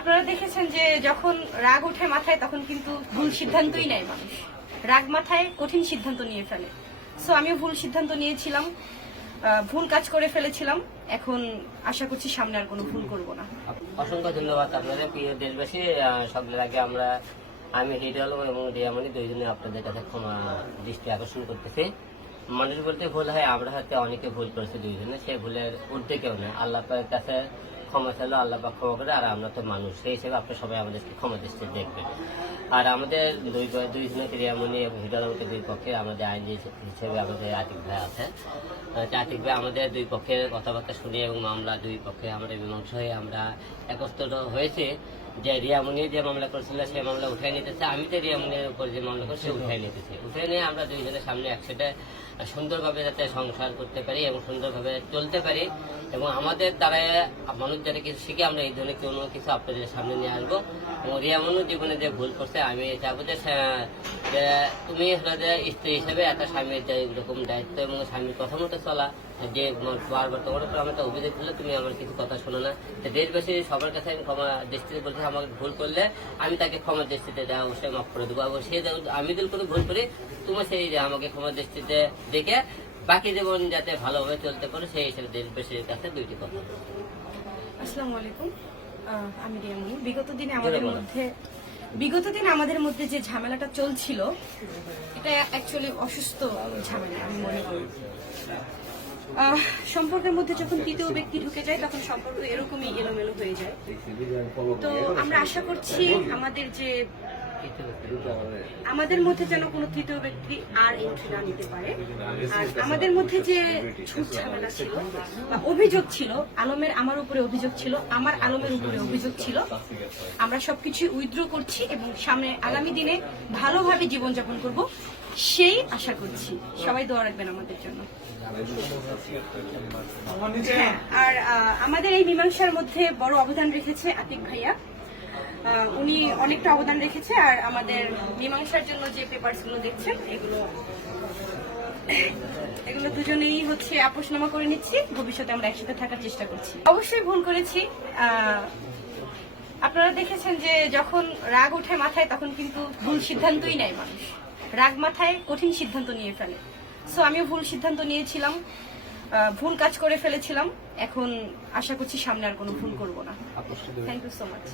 আপনারা দেখেছেন যে যখন রাগ ওঠে মাথায়, তখন কিন্তু ভুল সিদ্ধান্তই নেয় মানুষ। রাগ মাথায় কঠিন সিদ্ধান্ত নিয়ে ফেলে। সো আমিও ভুল সিদ্ধান্ত নিয়েছিলাম। ভুল কাজ করে ফেলেছিলাম। এখন আশা করছি সামনে আর কোনো ভুল করব না। অসংখ্য ধন্যবাদ আপনাদের, প্রিয় দেশবাসী। সকলের আগে আমরা, আমি হিডল এবং রিয়ামণি দুইজনে আপনাদের কাছে ক্ষমা দৃষ্টি আকর্ষণ করতেছি। মানুষ বলতে ভুল হয়, আমরা হয়তো অনেকে ভুল করেছি দুইজনে সেই ভুলের ঊর্ধ্বে কেউ না আল্লাহ কাছে ক্ষমা চাইলো, আল্লাহ পাক ক্ষমা করে, আর আমরা তো মানুষ। সেই হিসেবে আপনার সবাই আমাদেরকে ক্ষমা দৃষ্টি দেখবেন। আর আমাদের দুই দুইজনে রিয়ামণি এবং হিডল আমাকে দুই পক্ষে আমাদের আইনজীবী হিসেবে আমাদের আতিক ভাই আছে। আতিক ভাই আমাদের দুই পক্ষের কথাবার্তা শুনে এবং মামলা দুই পক্ষে আমরা মীমাংসা হয়ে আমরা একত্রিত হয়েছে। যে রিয়ামনি যে মামলা করেছিল সেই মামলা উঠাই নিতেছে। আমি তো রিয়ামনির উপর যে মামলা করছি উঠাই নিতেছি। উঠে নিয়ে আমরা দুইজনের সামনে একসাথে সুন্দরভাবে যাতে সংসার করতে পারি এবং সুন্দরভাবে চলতে পারি। এবং আমাদের দ্বারা মানুষ যাতে কিছু শিখে আমরা এই ধরনের কোনো কিছু আপনাদের সামনে নিয়ে আসব। এবং রিয়ামনু জীবনে যে ভুল করছে, আমি চাবো যে তুমি যে স্ত্রী হিসেবে একটা স্বামীর যে এরকম দায়িত্ব এবং স্বামীর কথা মতো চলা যে বারবার তোমার উপর আমার একটা অভিযোগ করলে তুমি আমার কিছু কথা শোনো না। দেশবাসী সবার কাছে আমি ক্ষমা দৃষ্টিতে বলছি, আমাকে ভুল করলে আমি তাকে ক্ষমা দৃষ্টিতে দেওয়া অবশ্যই মাফ করে দেবো। এবং সে আমি যদি কোনো ভুল করি তুমি সেই যে আমাকে ক্ষমা দৃষ্টিতে দেখে বাকি জীবন যাতে ভালোভাবে চলতে পারে, সেই হিসেবে দেশবাসীর কাছে দুইটি কথা। আসসালামু আলাইকুম। আমি রিয়ামনি বিগত দিনে আমাদের মধ্যে বিগত দিনে আমাদের মধ্যে যে ঝামেলাটা চলছিল এটা অ্যাকচুয়ালি অসুস্থ ঝামেলা আমি মনে করি। আহ, সম্পর্কের মধ্যে যখন তৃতীয় ব্যক্তি ঢুকে যায় তখন সম্পর্ক এরকমই এলোমেলো হয়ে যায়। তো আমরা আশা করছি আমাদের যে আমাদের মধ্যে যেন কোনো তৃতীয় ব্যক্তি আর এন্ট্রি না নিতে পারে। আর আমাদের মধ্যে যে ঝুট ঝামেলা ছিল বা অভিযোগ ছিল, আলমের আমার উপরে অভিযোগ ছিল, আমার আলমের উপরে অভিযোগ ছিল, আমরা সবকিছু উইথড্র করছি এবং সামনে আগামী দিনে ভালোভাবে জীবনযাপন করব, সেই আশা করছি। সবাই দোয়া রাখবেন আমাদের জন্য। হ্যাঁ আর আমাদের এই মীমাংসার মধ্যে বড় অবদান রেখেছে আতিক ভাইয়া। উনি অনেকটা অবদান রেখেছে আর আমাদের মীমাংসার জন্য যে পেপারসগুলো দেখছেন এগুলো এগুলো দুজনেই হচ্ছে আপোষনামা করে নিচ্ছি। ভবিষ্যতে আমরা একসাথে থাকার চেষ্টা করছি। অবশ্যই ভুল করেছি। আপনারা দেখেছেন যে যখন রাগ ওঠে মাথায় তখন কিন্তু ভুল সিদ্ধান্তই নেয় মানুষ। রাগ মাথায় কঠিন সিদ্ধান্ত নিয়ে ফেলে। সো আমিও ভুল সিদ্ধান্ত নিয়েছিলাম। ভুল কাজ করে ফেলেছিলাম। এখন আশা করছি সামনে আর কোনো ভুল করব না। Thank you so much